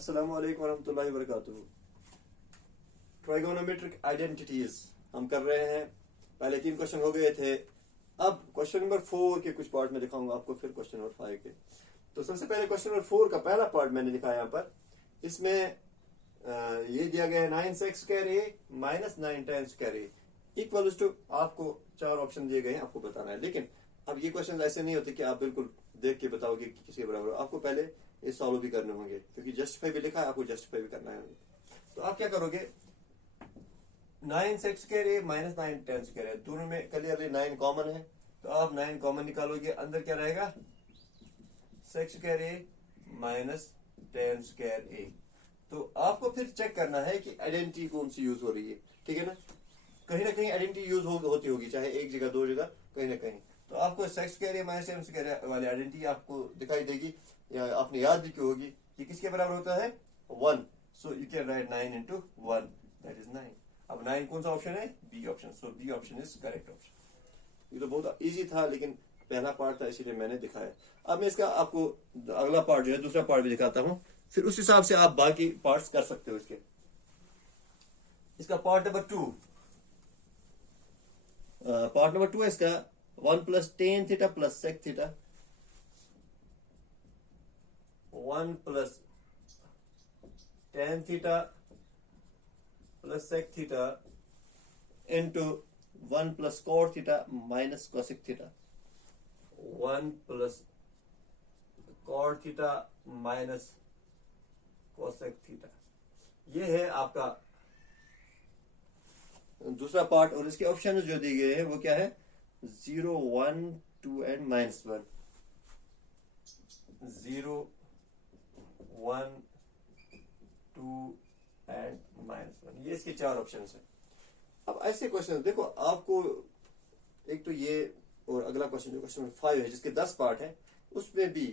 अस्सलाम वालेकुम वरहमतुल्लाहि वबरकातुहू। ट्राइगोनोमेट्रिक आइडेंटिटीज हम कर रहे हैं। पहले 3 क्वेश्चन हो गए थे। अब क्वेश्चन नंबर 4 के कुछ पार्ट में दिखाऊंगा आपको, फिर क्वेश्चन नंबर 5 के। तो सबसे पहले क्वेश्चन नंबर 4 का पहला पार्ट मैंने लिखा यहाँ पर। इसमें ये दिया गया है 9x² minus 9tan² equals to, आपको 4 ऑप्शन दिए गए हैं, आपको बताना है। लेकिन अब ये क्वेश्चन ऐसे नहीं होते कि आप बिल्कुल देख के बताओगे कि किसी के बराबर। आपको पहले ये सॉल्व भी करने होंगे, क्योंकि जस्टिफाई भी लिखा है, आपको जस्टिफाई भी करना है। तो आप क्या करोगे, 9x² माइनस 9tan², दोनों में क्लियरली 9 कॉमन है, तो आप 9 कॉमन निकालोगे। अंदर क्या रहेगा, x² माइनस tan²। तो आपको फिर चेक करना है कि आइडेंटिटी कौन सी यूज हो रही है, ठीक है ना कहीं आइडेंटिटी यूज होती होगी, चाहे एक जगह दो जगह, कहीं ना कहीं। तो आपको x² माइनस tan² वाली आइडेंटिटी आपको दिखाई देगी, या आपने याद भी की होगी कि किसके बराबर होता है, 1। So you can write 9 into 1, that is 9। अब 9 कौन सा ऑप्शन है, B option. So B option is correct option. ये तो बहुत इजी था, लेकिन पहला पार्ट था, इसीलिए मैंने दिखाया। अब मैं इसका आपको अगला पार्ट जो है, दूसरा पार्ट भी दिखाता हूं, फिर उस हिसाब से आप बाकी पार्ट्स कर सकते हो इसके। इसका पार्ट नंबर 2, पार्ट नंबर 2 है इसका 1 plus tan theta plus sec theta, 1 plus tan theta plus sec theta into 1 plus cot theta minus cosec theta, 1 plus cot theta minus cosec theta. ये है आपका दूसरा पार्ट। और इसके ऑप्शन जो दिए गए हैं वो क्या है, 0, 1, 2 एंड -1। 0, 1, 2 एंड -1, ये इसके 4 ऑप्शन है। अब ऐसे क्वेश्चन देखो, आपको एक तो ये, और अगला क्वेश्चन जो क्वेश्चन 5 है, जिसके 10 पार्ट है, उसमें भी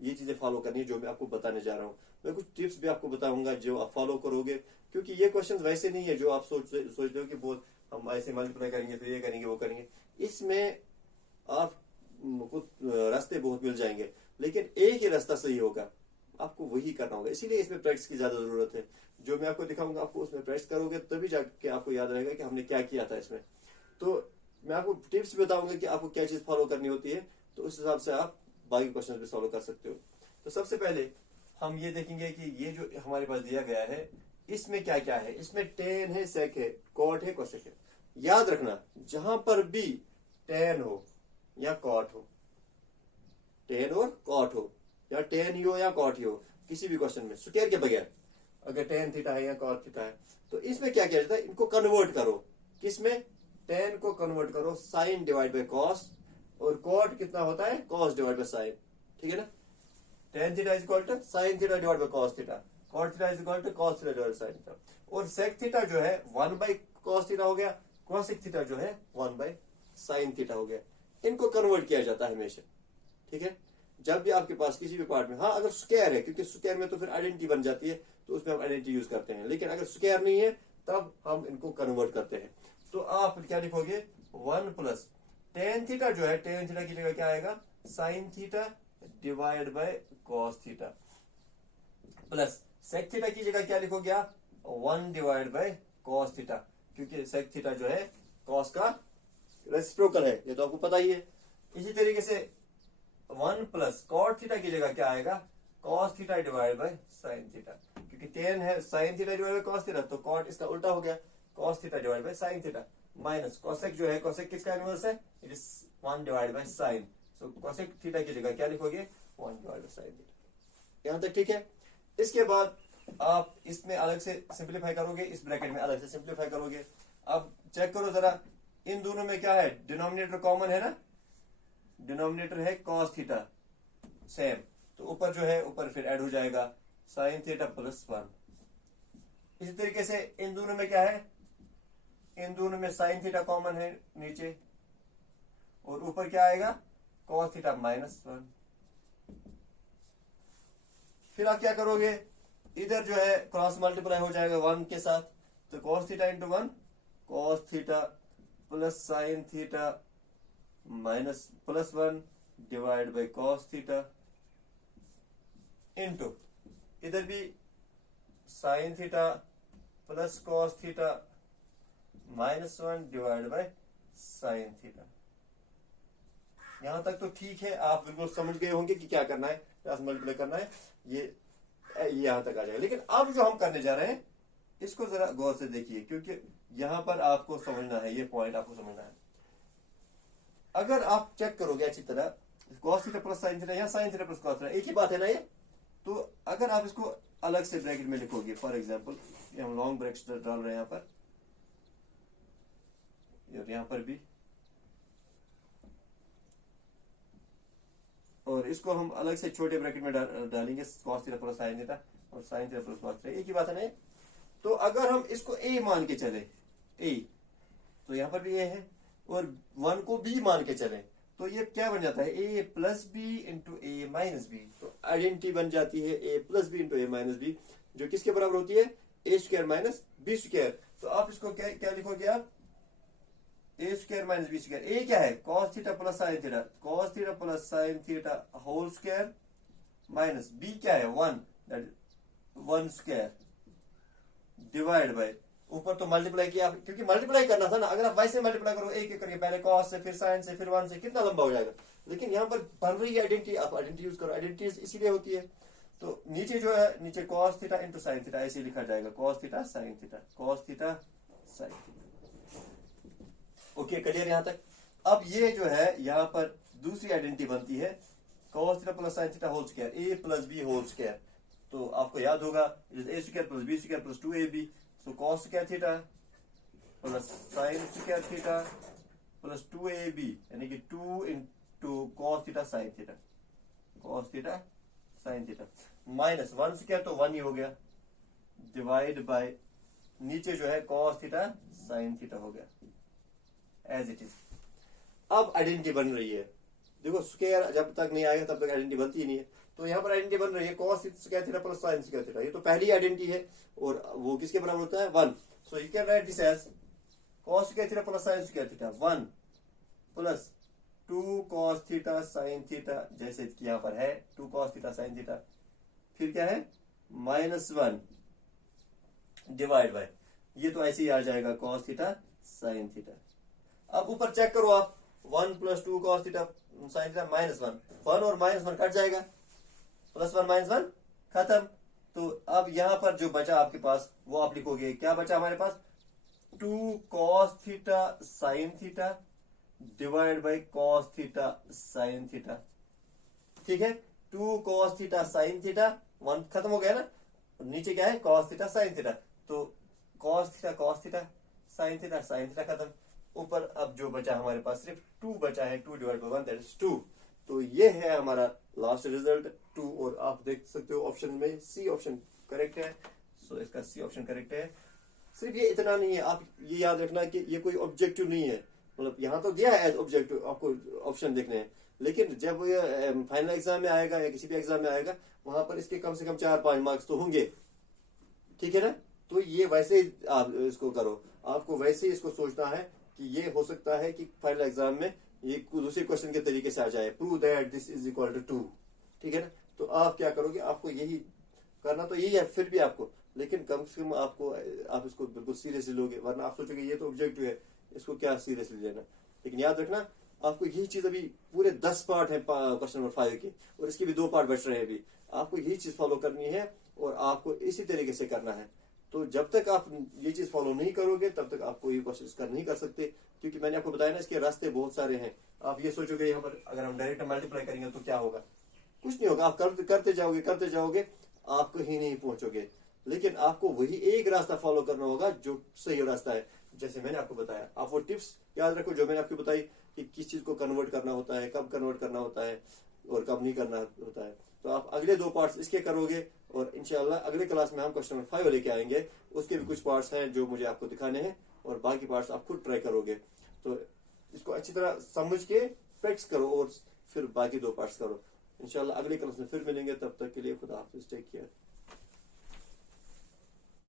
ये चीजें फॉलो करनी है जो मैं आपको बताने जा रहा हूँ। मैं कुछ टिप्स भी आपको बताऊंगा जो आप फॉलो करोगे, क्योंकि ये क्वेश्चंस वैसे नहीं है जो आप सोचते हो कि बहुत हम ऐसे मल्टीप्लाई करेंगे तो ये करेंगे वो करेंगे। इसमें आप कुछ रास्ते बहुत मिल जाएंगे, लेकिन एक ही रास्ता सही होगा, आपको वही करना होगा। इसीलिए इसमें प्रैक्टिस की ज्यादा जरूरत है। जो मैं आपको दिखाऊंगा, आपको उसमें प्रैक्टिस करोगे तभी जाके आपको याद रहेगा कि हमने क्या किया था इसमें। तो मैं आपको टिप्स बताऊंगा कि आपको क्या चीज फॉलो करनी होती है, तो उस हिसाब से आप बाकी क्वेश्चन भी सॉल्व कर सकते हो। तो सबसे पहले हम ये देखेंगे कि ये जो हमारे पास दिया गया है, इसमें क्या क्या है। इसमें tan है, sec है, cot है, cosec है। याद रखना, जहां पर भी tan हो या cot हो, tan और cot हो, या tan ही हो या cot ही हो, किसी भी क्वेश्चन में स्क्वायर के बगैर अगर tan थीटा है या cot थीटा है, तो इसमें क्या किया जाता है, इनको कन्वर्ट करो। किसमें, tan को कन्वर्ट करो sin डिवाइड बाई cos, और cot कितना होता है, cos डिवाइड बाई sin, ठीक है ना। tan theta is equal to sin theta divide by cos theta, cot theta is equal to cos theta divide by sin theta, और sec theta जो है 1 बाई cos थीटा हो गया, cosec theta जो है 1 बाई sin थीटा हो गया। इनको कन्वर्ट किया जाता है हमेशा, ठीक है, जब भी आपके पास किसी भी पार्ट में। हाँ, अगर स्क्वायर है, क्योंकि स्क्वायर में तो फिर आइडेंटिटी बन जाती है, तो उसमें हम आइडेंटिटी यूज करते हैं। लेकिन अगर स्क्वायर नहीं है, तब हम इनको कन्वर्ट करते हैं। तो आप क्या लिखोगे, 1 प्लस tan थीटा जो है, tan थीटा की जगह क्या आएगा, sin theta divide by cos theta, plus sec theta की जगह क्या लिखोगे आप, 1 डिवाइड बाय cos थीटा, क्योंकि sec थीटा जो है cos का रेसिप्रोकल है, ये तो आपको पता ही है। इसी तरीके से 1 प्लस cot थीटा की जगह क्या आएगा, cos theta divide by sin theta, क्योंकि tan है sin theta divide by cos theta, तो cot इसका उल्टा हो गया, cos theta divide by sin theta, minus cosec जो है, cosec किसका इनवर्स है, it is 1 divide by sin। So cosec theta की जगह क्या लिखोगे, 1 डिवाइड बाय sin थीटा। यहां तक ठीक है। इसके बाद आप इसमें अलग से सिंप्लीफाई करोगे, इस ब्रैकेट में अलग से सिंप्लीफाई करोगे। अब चेक करो जरा, इन दोनों में क्या है, डिनोमिनेटर कॉमन है ना, डिनोमिनेटर है cos थीटा सेम, तो ऊपर जो है, ऊपर फिर ऐड हो जाएगा sin थीटा प्लस 1। इसी तरीके से इन दोनों में क्या है, इन दोनों में sin थीटा कॉमन है नीचे, और ऊपर क्या आएगा, cos थीटा माइनस 1। फिर आप क्या करोगे, इधर जो है क्रॉस मल्टीप्लाई हो जाएगा 1 के साथ, तो cos theta into 1, cos theta plus sin theta minus plus 1 divide by cos theta, into इधर भी sign theta plus cos theta -1 divide by sine theta. यहां तक तो ठीक है, आप बिल्कुल समझ गए होंगे कि क्या करना है, क्या मल्टीप्लाई करना है, ये यहां तक आ जाएगा। लेकिन अब जो हम करने जा रहे हैं इसको जरा गौर से देखिए, क्योंकि यहां पर आपको समझना है, ये पॉइंट आपको समझना है। अगर आप चेक करोगे अच्छी तरह, cos theta plus sine theta या sine theta plus cos theta एक ही बात है ना ये, तो अगर आप इसको अलग से ब्रैकेट में लिखोगे, फॉर एग्जांपल हम लॉन्ग ब्रैकेट डाल रहे हैं यहां पर, और यहां पर भी, और इसको हम अलग से छोटे ब्रैकेट में डालेंगे, cos theta plus sine theta और sine theta plus cos theta, एक ही बात है ना। तो अगर हम इसको ए मान के चले, ए, तो यहां पर भी ए है, और 1 को बी मान के चले, तो ये क्या बन जाता है, A plus B into A minus B. तो आइडेंटिटी बन जाती है A plus B into A minus B, जो किसके बराबर होती है, A square minus B square. तो आप इसको क्या लिखोगे आप, A square minus B square. A क्या है, cos theta plus sine theta, cos theta plus sine theta whole square, minus B क्या है 1, दैट 1 स्क्वायर डिवाइड बाय, ऊपर तो मल्टीप्लाई किया क्योंकि मल्टीप्लाई करना था ना। अगर आप वैसे मल्टीप्लाई करो एक एक करके, पहले कॉस से फिर साइन से फिर 1 से, कितना लंबा हो जाएगा। लेकिन यहाँ पर बन रही है आइडेंटिटी, आप आइडेंटिटी यूज करो, आइडेंटिटी इसीलिए होती है। तो नीचे जो है, नीचे cos theta into sine theta ऐसे लिखा जाएगा, cos theta sine theta, cos theta sine theta. Okay, clear यहाँ तक। अब ये जो है यहाँ पर दूसरी आइडेंटिटी बनती है, cos theta plus sine theta whole square, A plus B whole square. तो आपको याद होगा, A square plus B square plus 2ab, so cos square theta plus sine square theta plus 2ab, यानी कि 2 into cos theta sine theta, cos theta sine theta, minus 1 square तो 1 ही हो गया, divide by नीचे जो है कॉस थीटा साइन थीटा हो गया एज इट इज। अब आइडेंटिटी बन रही है, देखो स्क्वायर जब तक नहीं आएगा तब तक आइडेंटिटी बनती ही नहीं है। तो यहाँ पर आइडेंटिटी बन रही है, cos square theta plus sine square theta, ये तो पहली आइडेंटिटी है, और वो किसके बराबर होता है 1। So you can write this as cos square theta plus sine square theta 1 plus 2 cos theta sine theta, जैसे कि यहाँ पर है 2 कॉस थीटा साइन थीटा, फिर क्या है -1 डिवाइड बाय, ये तो ऐसे ही आ जाएगा कॉस थीटा साइन थीटा। अब ऊपर चेक करो आप, 1 plus 2 cos theta sine theta -1, 1 और -1 कट जाएगा, +1 -1 खत्म। तो अब यहां पर जो बचा आपके पास वो आप लिखोगे, क्या बचा हमारे पास, 2 cos theta sine theta divide by cos theta sine theta. ठीक है, 2 कॉस थीटा साइन थीटा, 1 खत्म हो गया ना, नीचे क्या है कॉस थीटा साइन थीटा, तो कॉस थीटा साइन थीटा खत्म। ऊपर अब जो बचा हमारे पास सिर्फ 2 बचा है, 2 डिवाइड बाय 1 दैट इज 2। तो ये है हमारा लास्ट रिजल्ट 2, और आप देख सकते हो ऑप्शन में सी ऑप्शन करेक्ट है। सो इसका सी ऑप्शन करेक्ट है। सिर्फ ये इतना नहीं है, आप ये याद रखना कि ये कोई ऑब्जेक्टिव नहीं है, मतलब यहाँ तो दिया है एज ऑब्जेक्टिव आपको ऑप्शन देखने हैं, लेकिन जब ये फाइनल एग्जाम में आएगा या किसी भी एग्जाम में आएगा, वहां पर इसके कम से कम 4-5 मार्क्स तो होंगे। ठीक है ना, तो ये वैसे ही आप इसको करो, आपको वैसे ही इसको सोचना है कि ये हो सकता है कि फाइनल एग्जाम में ये दूसरे क्वेश्चन के तरीके से आ जाए, prove that this is equal to 2। ठीक है ना, तो आप क्या करोगे, आपको यही करना तो यही है फिर भी आपको, लेकिन कम से कम आपको आप इसको बिल्कुल सीरियसली लोगे, वरना आप सोचोगे ये तो ऑब्जेक्टिव है, इसको क्या सीरियसली लेना। लेकिन याद रखना आपको यही चीज, अभी पूरे 10 पार्ट है क्वेश्चन नंबर 5 के, और इसके भी 2 पार्ट बच रहे हैं अभी, आपको यही चीज फॉलो करनी है और आपको इसी तरीके से करना है। तो जब तक आप ये चीज फॉलो नहीं करोगे तब तक आप कोई कोशिश कर नहीं कर सकते, क्योंकि मैंने आपको बताया ना इसके रास्ते बहुत सारे हैं। आप ये सोचोगे यहाँ पर अगर हम डायरेक्ट मल्टीप्लाई करेंगे तो क्या होगा, कुछ नहीं होगा, आप करते जाओगे आप कहीं नहीं पहुंचोगे। लेकिन आपको वही एक रास्ता फॉलो करना होगा जो सही रास्ता है, जैसे मैंने आपको बताया। आप वो टिप्स याद रखो जो मैंने आपको बताई कि किस चीज को कन्वर्ट करना होता है, कब कन्वर्ट करना होता है और कब नहीं करना होता है। तो आप अगले 2 पार्ट्स इसके करोगे, और इंशाल्लाह अगले क्लास में हम क्वेश्चन नंबर 5 लेके आएंगे, उसके भी कुछ पार्ट्स हैं जो मुझे आपको दिखाने हैं, और बाकी पार्ट्स आप खुद ट्राई करोगे। तो इसको अच्छी तरह समझ के प्रैक्टिस करो और फिर बाकी 2 पार्ट्स करो। इंशाल्लाह अगले क्लास में फिर मिलेंगे, तब तक के लिए खुदा हाफिज, टेक केयर।